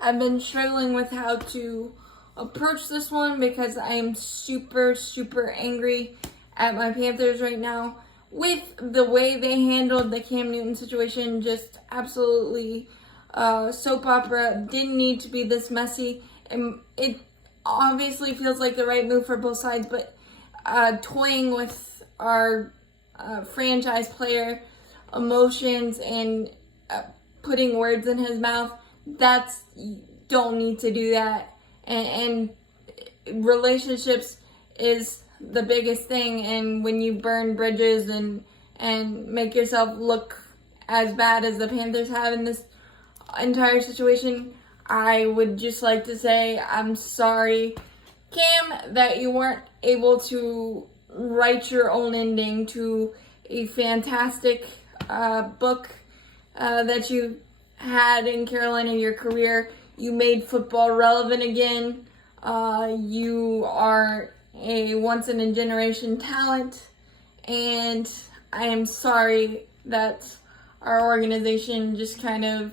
I've been struggling with how to approach this one because I am super, super angry at my Panthers right now with the way they handled the Cam Newton situation. Just absolutely soap opera. Didn't need to be this messy. And it obviously feels like the right move for both sides, but toying with our franchise player emotions and putting words in his mouth, don't need to do that. And relationships is the biggest thing, and when you burn bridges and make yourself look as bad as the Panthers have in this entire situation, I would just like to say I'm sorry, Cam, that you weren't able to write your own ending to a fantastic book that you had in Carolina, your career. You made football relevant again. You are a once-in-a-generation talent, and I am sorry that our organization just kind of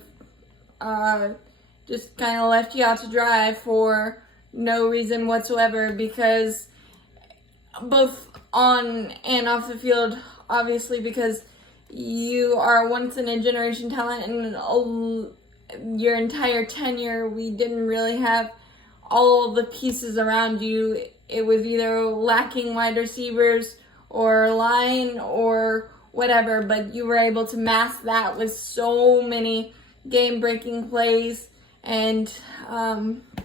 left you out to dry for no reason whatsoever, because both on and off the field, obviously, because you are a once-in-a-generation talent, and your entire tenure, we didn't really have all of the pieces around you. It was either lacking wide receivers or line or whatever, but you were able to mask that with so many game-breaking plays and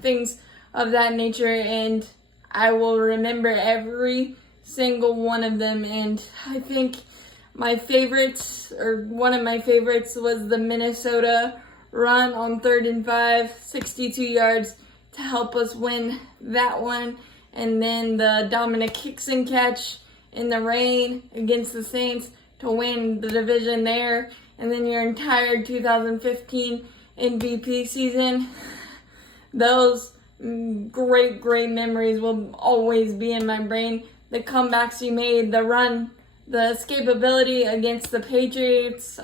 things of that nature, and I will remember every single one of them. And I think my favorites, or one of my favorites, was the Minnesota run on 3rd and 5, 62 yards to help us win that one. And then the Dominic Hickson catch in the rain against the Saints to win the division there. And then your entire 2015 MVP season. Those great memories will always be in my brain. The comebacks you made, the run, the escapability against the Patriots,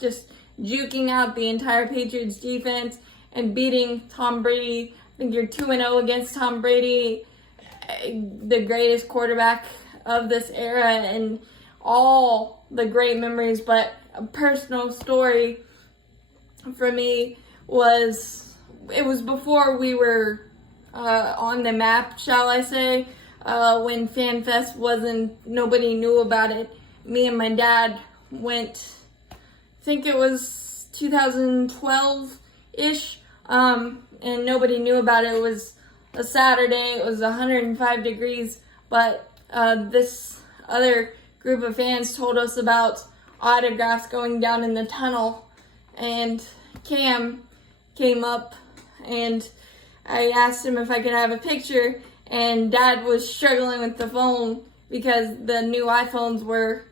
just juking out the entire Patriots defense and beating Tom Brady. I think you're 2-0 against Tom Brady, the greatest quarterback of this era, and all the great memories. But a personal story for me was, it was before we were on the map, shall I say, when FanFest nobody knew about it. Me and my dad went, I think it was 2012-ish, and nobody knew about it. It was a Saturday, it was 105 degrees, but this other group of fans told us about autographs going down in the tunnel, and Cam came up, and I asked him if I could have a picture, and Dad was struggling with the phone because the new iPhones were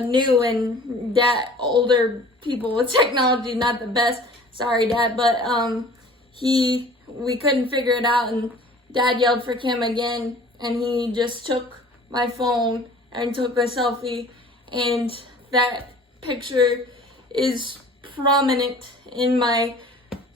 new, and older people with technology, not the best. Sorry, Dad, but we couldn't figure it out, and Dad yelled for Kim again, and he just took my phone and took a selfie, and that picture is prominent in my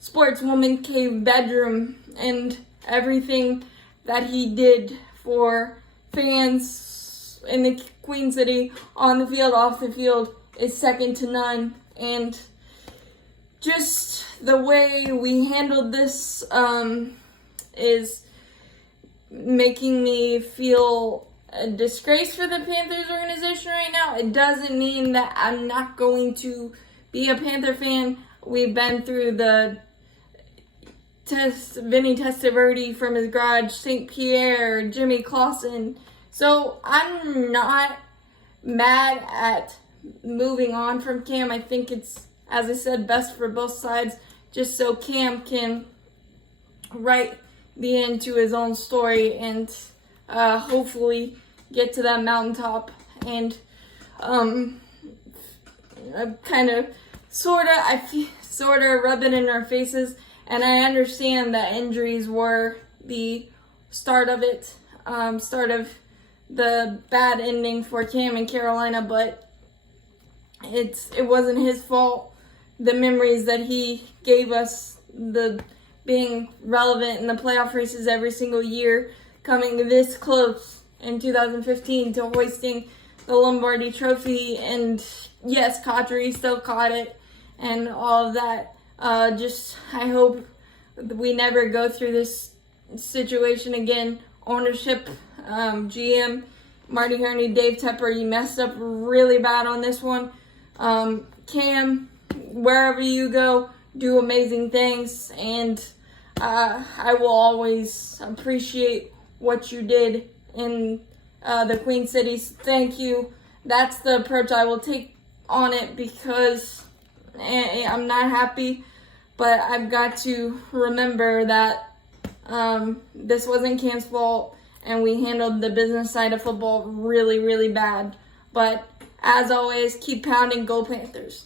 sportswoman cave bedroom, and everything that he did for fans in the Queen City, on the field, off the field, is second to none. And just the way we handled this is making me feel a disgrace for the Panthers organization right now. It doesn't mean that I'm not going to be a Panther fan. We've been through the Vinny Testaverde from his garage, St. Pierre, Jimmy Clausen. So I'm not mad at moving on from Cam. I think it's, as I said, best for both sides, just so Cam can write the end to his own story and hopefully get to that mountaintop. And kind of, sort of rub it in our faces. And I understand that injuries were the start of it, start of the bad ending for Cam in Carolina, but it wasn't his fault. the memories that he gave us, the being relevant in the playoff races every single year, coming this close in 2015 to hoisting the Lombardi Trophy, and yes, Kadri still caught it, and all of that. I hope we never go through this situation again. Ownership, GM, Marty Herney, Dave Tepper, you messed up really bad on this one. Cam, wherever you go, do amazing things, and I will always appreciate what you did in the Queen Cities. Thank you. That's the approach I will take on it, because I'm not happy, but I've got to remember that this wasn't Cam's fault, and we handled the business side of football really, really bad. But as always, keep pounding, go Panthers.